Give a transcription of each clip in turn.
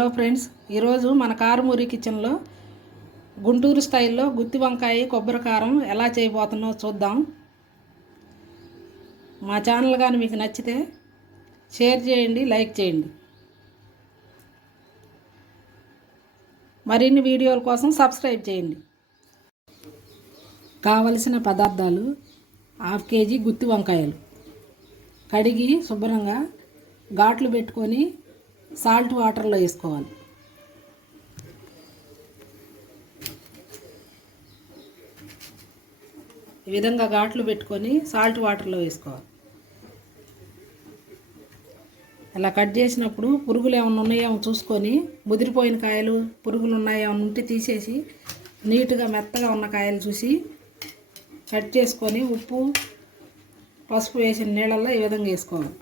Hello friends ఈరోజు మన కారుమూరి కిచెన్లో గుంటూరు స్టైల్లో గుత్తి వంకాయ కొబ్బరి కారం ఎలా చేయబోతున్నో చూద్దాం. మా ఛానల్ కానీ మీకు నచ్చితే షేర్ చేయండి లైక్ చేయండి. మరిన్ని వీడియోల కోసం సబ్స్క్రైబ్ చేయండి. కావలసిన పదార్థాలు హాఫ్ కేజీ గుత్తి వంకాయలు. కడిగి శుభ్రంగా ఘాట్లు పెట్టుకొని సాల్ట్ వాటర్లో వేసుకోవాలి. ఈ విధంగా ఘాట్లు పెట్టుకొని సాల్ట్ వాటర్లో వేసుకోవాలి. అలా కట్ చేసినప్పుడు పురుగులు ఏమైనా ఉన్నాయేమో చూసుకొని ముదిరిపోయిన కాయలు పురుగులు ఉన్నాయేమో ఉంటే తీసేసి నీట్గా మెత్తగా ఉన్న కాయలు చూసి కట్ చేసుకొని ఉప్పు పసుపు వేసిన నీళ్ళల్లో ఈ విధంగా వేసుకోవాలి.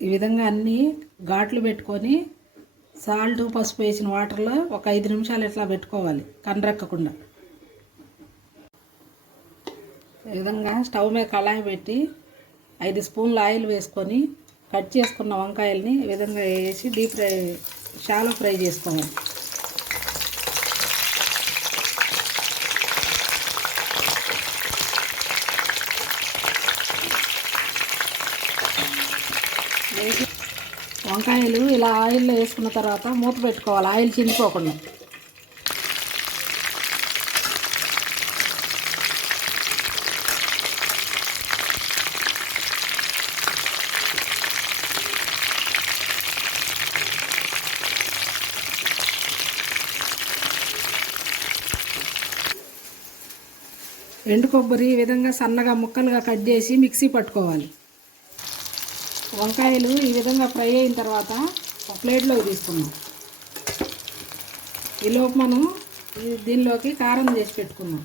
ఈ విధంగా అన్నీ ఘాట్లు పెట్టుకొని సాల్ట్ పసుపు వేసిన వాటర్లో ఒక ఐదు నిమిషాలు ఇట్లా పెట్టుకోవాలి కండ్రెక్కకుండా ఈ విధంగా స్టవ్ మీద కళాయి పెట్టి ఐదు స్పూన్లు ఆయిల్ వేసుకొని కట్ చేసుకున్న వంకాయల్ని ఈ విధంగా వేసి డీప్ ఫ్రై షాలో ఫ్రై చేసుకోవాలి వేసి వంకాయలు ఇలా ఆయిల్లో వేసుకున్న తర్వాత మూత పెట్టుకోవాలి. ఆయిల్ చిందిపోకుండా ఎండు కొబ్బరి ఈ విధంగా సన్నగా ముక్కలుగా కట్ చేసి మిక్సీ పట్టుకోవాలి. వంకాయలు ఈ విధంగా ఫ్రై అయిన తర్వాత ఒక ప్లేట్లోకి తీసుకున్నాం ఈలోపు మనం దీనిలోకి కారం చేసి పెట్టుకున్నాం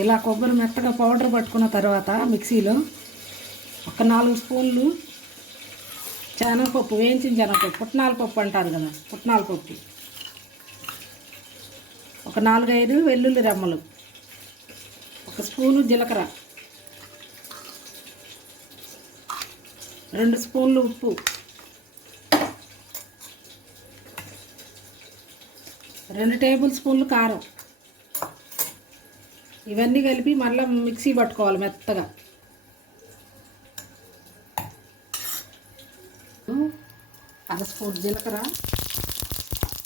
ఇలా కొబ్బరి మెత్తగా పౌడర్ పట్టుకున్న తర్వాత మిక్సీలో ఒక నాలుగు స్పూన్లు శనగపప్పు వేయించిన శనగపప్పు పుట్నాల పప్పు అంటారు కదా పుట్నాల పప్పు. ఒక నాలుగైదు వెల్లుల్లి రెమ్మలు. ఒక స్పూను జీలకర్ర. రెండు స్పూన్లు ఉప్పు. రెండు టేబుల్ స్పూన్లు కారం. ఇవన్నీ కలిపి మళ్ళీ మిక్సీ పట్టుకోవాలి మెత్తగా. అర స్పూన్ జీలకర్ర.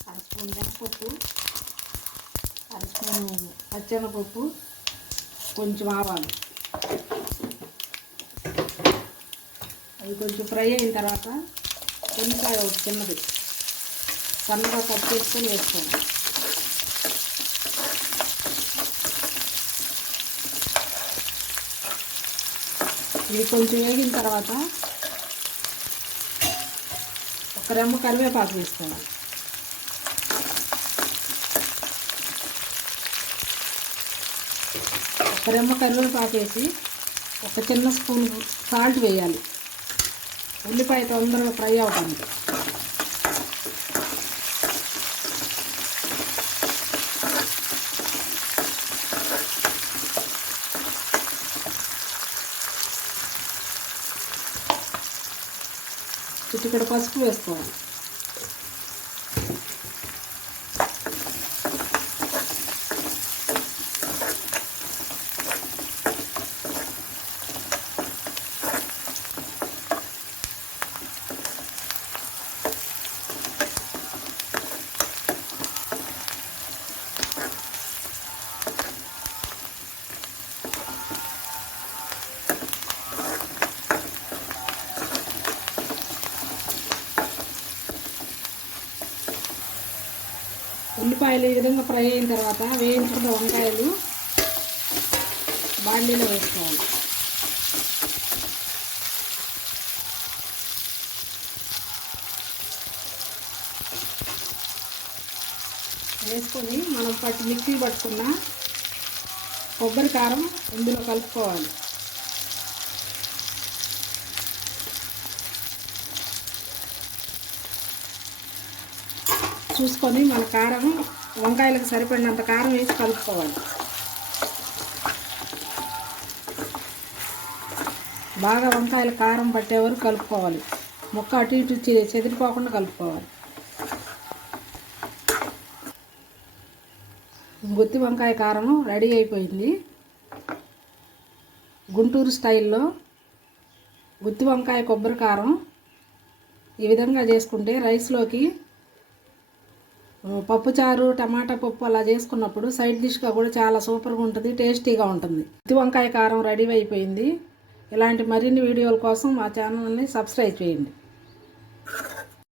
అర స్పూన్ మినపప్పు అర పచ్చెనపప్పు కొంచెం ఆవాలు. అవి కొంచెం ఫ్రై అయిన తర్వాత ఉల్లిపాయ ఒకటి చిన్నది. సన్నగా కట్ చేసుకొని వేసుకోండి ఇవి కొంచెం వేగిన తర్వాత ఒక రెమ్మ కరివేపాకు వేసుకోవాలి. ఒక రెమ్మ కరివేపాకు వేసి ఒక చిన్న స్పూన్ సాల్ట్ వేయాలి. ఉల్లిపాయ తొందరగా ఫ్రై అవడానికి చిటికడ పసుపు వేసుకోవాలి. ఉల్లిపాయలు ఈ విధంగా ఫ్రై అయిన తర్వాత వేయించుకున్న వంకాయలు బాండీలో వేసుకోవాలి. వేసుకొని మనం పట్టు మిక్సీ పట్టుకున్న కొబ్బరి కారం ఇందులో కలుపుకోవాలి. చూసుకొని మన కారం వంకాయలకు సరిపడినంత కారం వేసి కలుపుకోవాలి. బాగా వంకాయలు కారం పట్టే వరకు కలుపుకోవాలి. ముక్క అటు ఇటు చెదిరిపోకుండా కలుపుకోవాలి. గుత్తి వంకాయ కారం రెడీ అయిపోయింది. గుంటూరు స్టైల్లో గుత్తి వంకాయ కొబ్బరి కారం ఈ విధంగా చేసుకుంటే రైస్లోకి పప్పుచారు టమాటా పప్పు అలా చేసుకున్నప్పుడు సైడ్ డిష్గా కూడా చాలా సూపర్గా ఉంటుంది టేస్టీగా ఉంటుంది. ఇది వంకాయ కారం రెడీ అయిపోయింది. ఇలాంటి మరిన్ని వీడియోల కోసం మా ఛానల్ని సబ్స్క్రైబ్ చేయండి.